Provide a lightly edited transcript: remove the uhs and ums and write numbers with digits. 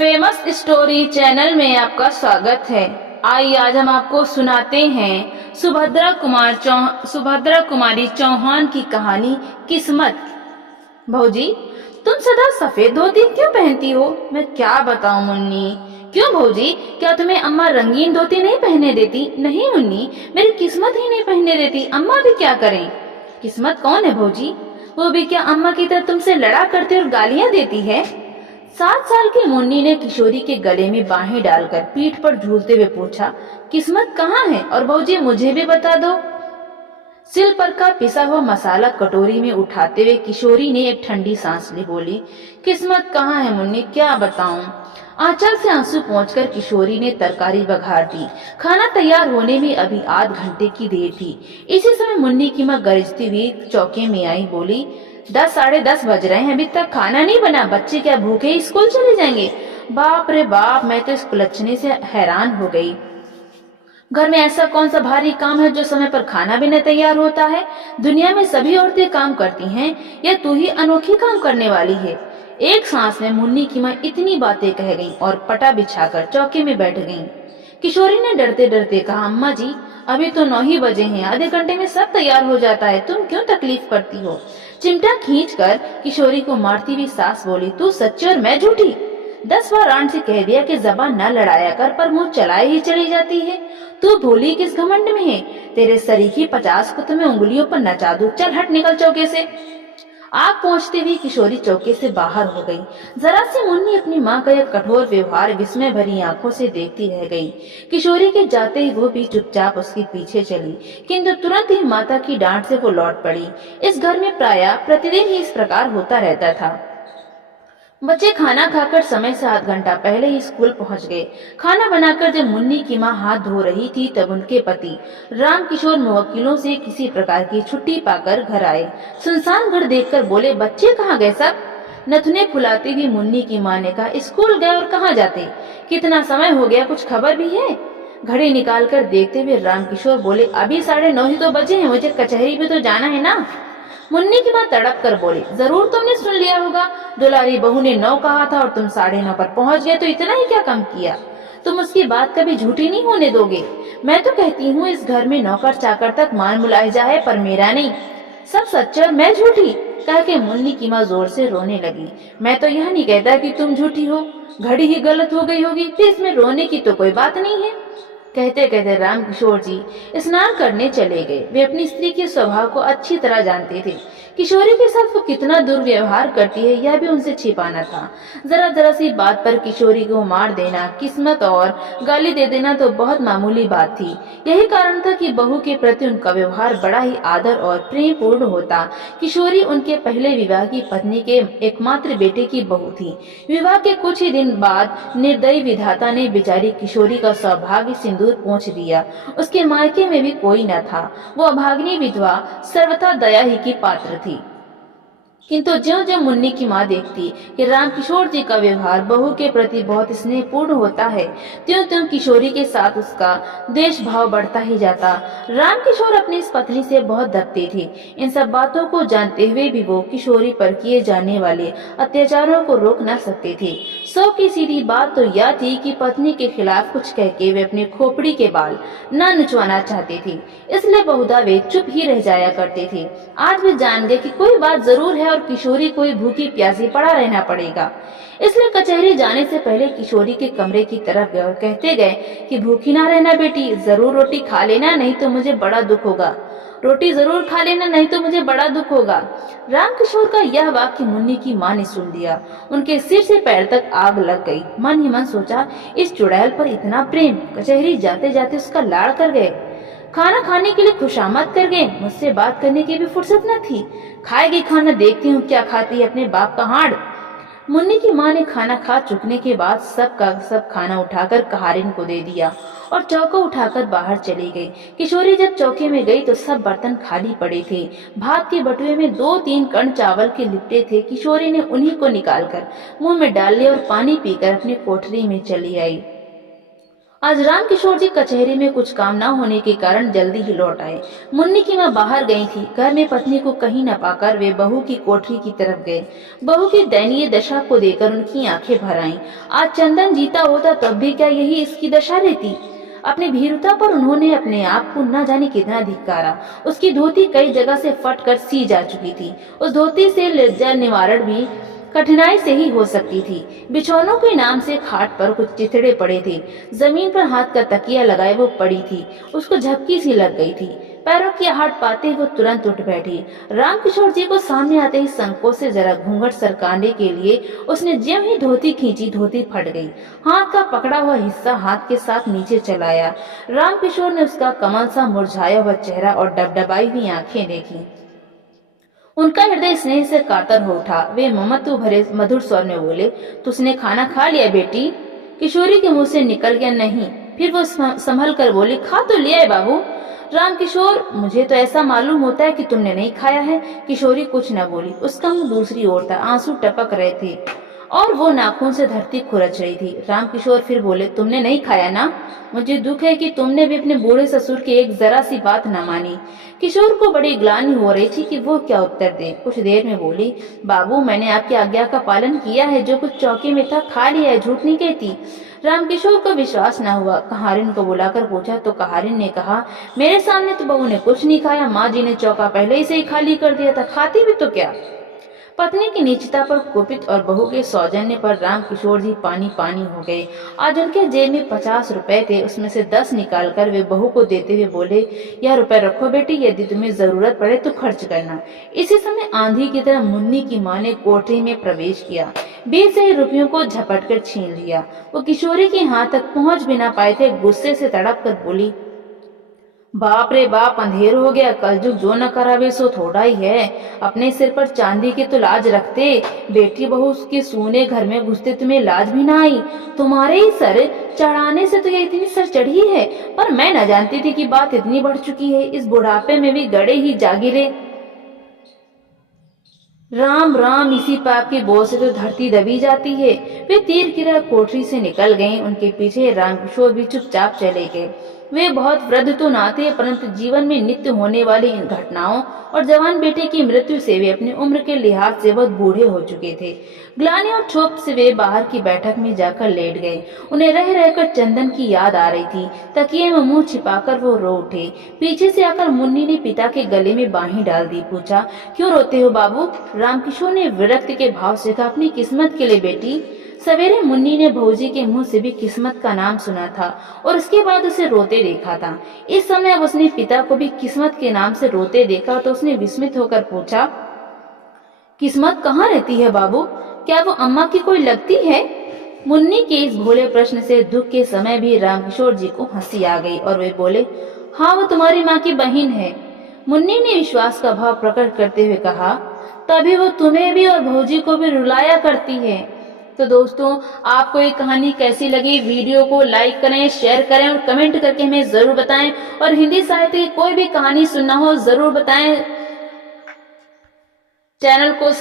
Famous story channel में आपका स्वागत है। आइए आज हम आपको सुनाते हैं सुभद्रा कुमारी चौहान की कहानी किस्मत। भौजी, तुम सदा सफेद धोती क्यों पहनती हो? मैं क्या बताऊं मुन्नी। क्यों भौजी, क्या तुम्हें अम्मा रंगीन धोती नहीं पहनने देती? नहीं मुन्नी, मेरी किस्मत ही नहीं पहनने देती। अम्मा भी क्या करें? किस्मत कौन है भौजी? वो भी क्या अम्मा की तरह तुमसे लड़ा करती और गालियां देती है? 7 साल की मुन्नी ने किशोरी के गले में बाहें डालकर पीठ पर झूलते हुए पूछा, किस्मत कहाँ है? और भौजी मुझे भी बता दो। सिल पर का पिसा हुआ मसाला कटोरी में उठाते हुए किशोरी ने एक ठंडी सांस ली, बोली, किस्मत कहाँ है मुन्नी, क्या बताऊं। आंचल से आंसू पोंछकर किशोरी ने तरकारी बघार दी। खाना तैयार होने में अभी आध घंटे की देर थी। इसी समय मुन्नी की माँ गरजती हुई चौके में आई, बोली, 10 साढ़े 10 बज रहे हैं, अभी तक खाना नहीं बना। बच्चे क्या भूखे स्कूल चले जाएंगे? बाप रे बाप, मैं तो इस कुलच्छनी से हैरान हो गई। घर में ऐसा कौन सा भारी काम है जो समय पर खाना भी न तैयार होता है? दुनिया में सभी औरतें काम करती हैं, या तू ही अनोखी काम करने वाली है? एक सांस में मुन्नी की माँ इतनी बातें कह गईं और पटा बिछाकर चौके में बैठ गईं। किशोरी ने डरते डरते कहा, अम्मा जी, अभी तो 9 ही बजे हैं, आधे घंटे में सब तैयार हो जाता है, तुम क्यों तकलीफ करती हो? चिमटा खींचकर किशोरी को मारती हुई सास बोली, तू सच्ची और मैं झूठी? 10 बार आंट से कह दिया कि जबान न लड़ाया कर, पर मुंह चलाए ही चली जाती है। तू भोली किस घमंड में है? तेरे सरीखी 50 को तुम्हें उंगलियों पर नचा दूं। चल हट, निकल चौके से। आग पहुंचते हुए किशोरी चौके से बाहर हो गई। जरा सी मुन्नी अपनी माँ का यह कठोर व्यवहार विस्मय भरी आंखों से देखती रह गई। किशोरी के जाते ही वो भी चुपचाप उसके पीछे चली, किंतु तुरंत ही माता की डांट से वो लौट पड़ी। इस घर में प्रायः प्रतिदिन ही इस प्रकार होता रहता था। बच्चे खाना खाकर समय से आध घंटा पहले ही स्कूल पहुंच गए। खाना बनाकर जब मुन्नी की माँ हाथ धो रही थी, तब उनके पति रामकिशोर मुवक्किलों से किसी प्रकार की छुट्टी पाकर घर आए। सुनसान घर देखकर बोले, बच्चे कहाँ गए सब? नथुने फुलाती हुई मुन्नी की माँ ने कहा, स्कूल गए और कहाँ जाते? कितना समय हो गया, कुछ खबर भी है? घड़ी निकाल कर देखते हुए रामकिशोर बोले, अभी 9:30 ही तो बजे हैं, मुझे कचहरी भी तो जाना है ना। मुन्नी की माँ तड़प कर बोली, जरूर तुमने सुन लिया होगा, दुलारी बहू ने 9 कहा था और तुम 9:30 पर पहुंच गए, तो इतना ही क्या कम किया? तुम उसकी बात कभी झूठी नहीं होने दोगे। मैं तो कहती हूँ इस घर में नौकर चाकर तक मान मुलाहिजा है, पर मेरा नहीं। सब सच्चा और मैं झूठी, कह के मुन्नी की माँ जोर से रोने लगी। मैं तो यह नहीं कहता कि तुम झूठी हो, घड़ी ही गलत हो गई होगी, तो इसमें रोने की तो कोई बात नहीं है। कहते कहते रामकिशोर जी स्नान करने चले गए। वे अपनी स्त्री के स्वभाव को अच्छी तरह जानते थे। किशोरी के साथ वो कितना दुर्व्यवहार करती है, यह भी उनसे छिपाना था। जरा जरा सी बात पर किशोरी को मार देना, किस्मत और गाली दे देना तो बहुत मामूली बात थी। यही कारण था कि बहू के प्रति उनका व्यवहार बड़ा ही आदर और प्रेम पूर्ण होता। किशोरी उनके पहले विवाह की पत्नी के एकमात्र बेटे की बहू थी। विवाह के कुछ ही दिन बाद निर्दयी विधाता ने बेचारी किशोरी का सौभाग्य सिंदूर पोंछ दिया। उसके मायके में भी कोई न था। वो अभागिनी विधवा सर्वथा दया ही की पात्र थी। किंतु ज्यों ज्यों मुन्नी की माँ देखती कि रामकिशोर जी का व्यवहार बहू के प्रति बहुत स्नेहपूर्ण होता है, त्यों त्यों किशोरी के साथ उसका देश भाव बढ़ता ही जाता। रामकिशोर अपनी इस पत्नी से बहुत दबते थे। इन सब बातों को जानते हुए भी वो किशोरी पर किए जाने वाले अत्याचारों को रोक न सकते थे। 100 की सीधी बात तो यह थी कि पत्नी के खिलाफ कुछ कह के वे अपने खोपड़ी के बाल न नुचवाना चाहते थे, इसलिए बहुधा वे चुप ही रह जाया करते थे। आज वे जान गए कि कोई बात जरूर है और किशोरी को भूखी प्यासी पड़ा रहना पड़ेगा। इसलिए कचहरी जाने से पहले किशोरी के कमरे की तरफ गए और कहते गए कि भूखी ना रहना बेटी, जरूर रोटी खा लेना, नहीं तो मुझे बड़ा दुख होगा। रोटी जरूर खा लेना, नहीं तो मुझे बड़ा दुख होगा। रामकिशोर का यह वाक्य मुन्नी की माँ ने सुन लिया। उनके सिर से पैर तक आग लग गई। मन ही मन सोचा, इस चुड़ैल पर इतना प्रेम, कचहरी जाते जाते उसका लाड़ कर गए, खाना खाने के लिए खुशामद कर गए, मुझसे बात करने की भी फुर्सत न थी। खाएगी खाना, देखती हूँ क्या खाती है अपने बाप का हाड़। मुन्नी की माँ ने खाना खा चुकने के बाद सब का सब खाना उठाकर कहारिन को दे दिया और चौका उठाकर बाहर चली गई। किशोरी जब चौके में गई तो सब बर्तन खाली पड़े थे। भात के बटुए में 2-3 कण चावल के लिपटे थे। किशोरी ने उन्हीं को निकालकर मुंह में डाल लिया और पानी पीकर अपनी कोठरी में चली आई। आज रामकिशोर जी कचहरी में कुछ काम न होने के कारण जल्दी ही लौट आए। मुन्नी की माँ बाहर गई थी। घर में पत्नी को कहीं न पाकर वे बहू की कोठरी की तरफ गए। बहू की दयनीय दशा को देखकर उनकी आंखें भर आईं। आज चंदन जीता होता तब भी क्या यही इसकी दशा रहती। अपनी भीरुता पर उन्होंने अपने आप को न जाने कितना धिक्कारा। उसकी धोती कई जगह से फट कर सी जा चुकी थी। उस धोती से लज्जा निवारण भी कठिनाई से ही हो सकती थी। बिछौनों के नाम से खाट पर कुछ चिथड़े पड़े थे। जमीन पर हाथ का तकिया लगाए वो पड़ी थी। उसको झपकी सी लग गई थी। पैरों की आहट पाते वो तुरंत उठ बैठी। रामकिशोर जी को सामने आते ही संकोच से जरा घूंघट सरकाने के लिए उसने ज्यों ही धोती खींची, धोती फट गई। हाथ का पकड़ा हुआ हिस्सा हाथ के साथ नीचे चलाया। रामकिशोर ने उसका कमल सा मुरझाया हुआ चेहरा और डबडबाई हुई आंखें देखी। उनका हृदय स्नेह से कातर हो उठा। वे ममत्व भरे मधुर स्वर में बोले, तुमने खाना खा लिया बेटी? किशोरी के मुंह से निकल गया नहीं। फिर वो संभल कर बोली, खा तो लिया है बाबू। रामकिशोर, मुझे तो ऐसा मालूम होता है कि तुमने नहीं खाया है। किशोरी कुछ न बोली। उसका मुंह दूसरी ओर था। आंसू टपक रहे थे और वो नाखून से धरती खुरच रही थी। रामकिशोर फिर बोले, तुमने नहीं खाया ना? मुझे दुख है कि तुमने भी अपने बूढ़े ससुर की एक जरा सी बात न मानी। किशोर को बड़ी ग्लानि हो रही थी कि वो क्या उत्तर दे। कुछ देर में बोली, बाबू, मैंने आपकी आज्ञा का पालन किया है। जो कुछ चौकी में था खा लिया है, झूठ नहीं कहती। रामकिशोर को विश्वास न हुआ। कहारिन को बुलाकर पूछा तो कहारिन ने कहा, मेरे सामने तो बहू ने कुछ नहीं खाया। माँ जी ने चौका पहले ही से ही खाली कर दिया था, खाती भी तो क्या। पत्नी की नीचता पर कुपित और बहू के सौजन्य पर रामकिशोर जी पानी पानी हो गए। आज उनके जेब में 50 रुपए थे। उसमें से 10 निकालकर वे बहू को देते हुए बोले, यह रुपए रखो बेटी, यदि तुम्हें जरूरत पड़े तो खर्च करना। इसी समय आंधी की तरह मुन्नी की माँ ने कोठरी में प्रवेश किया। बीच से ही रुपयों को झपट कर छीन लिया। वो किशोरी के हाथ तक पहुंच भी ना पाए थे। गुस्से से तड़प कर बोली, बाप रे बाप, अंधेर हो गया। कलयुग जो न करावे सो थोड़ा ही है। अपने सिर पर चांदी की तो लाज रखते। बेटी बहू के सूने घर में घुसते तुम्हें लाज भी ना आई। तुम्हारे ही सर चढ़ाने से तो ये इतनी सर चढ़ी है। पर मैं न जानती थी कि बात इतनी बढ़ चुकी है। इस बुढ़ापे में भी गड़े ही जागिरे। राम राम, इसी पाप के बोझ से तो धरती दबी जाती है। वे तीर की तरह कोठरी से निकल गईं। उनके पीछे रामकिशोर भी चुपचाप चले गए। वे बहुत वृद्ध तो ना थे, परंतु जीवन में नित्य होने वाली इन घटनाओं और जवान बेटे की मृत्यु से वे अपनी उम्र के लिहाज से बहुत बूढ़े हो चुके थे। ग्लानि और क्षोभ से वे बाहर की बैठक में जाकर लेट गए। उन्हें रह रहकर चंदन की याद आ रही थी। तकिए में मुंह छिपाकर वो रो उठे। पीछे से आकर मुन्नी ने पिता के गले में बाहें डाल दी। पूछा, क्यों रोते हो बाबू? रामकिशोर ने विरक्ति के भाव से कहा, अपनी किस्मत के लिए बेटी। सवेरे मुन्नी ने भौजी के मुंह से भी किस्मत का नाम सुना था और उसके बाद उसे रोते देखा था। इस समय अब उसने पिता को भी किस्मत के नाम से रोते देखा तो उसने विस्मित होकर पूछा, किस्मत कहाँ रहती है बाबू? क्या वो अम्मा की कोई लगती है? मुन्नी के इस भोले प्रश्न से दुख के समय भी रामकिशोर जी को हंसी आ गई और वे बोले, हाँ, वो तुम्हारी माँ की बहन है। मुन्नी ने विश्वास का भाव प्रकट करते हुए कहा, तभी वो तुम्हें भी और भौजी को भी रुलाया करती है। तो दोस्तों, आपको ये कहानी कैसी लगी? वीडियो को लाइक करें, शेयर करें और कमेंट करके हमें जरूर बताएं। और हिंदी साहित्य की कोई भी कहानी सुनना हो जरूर बताएं। चैनल को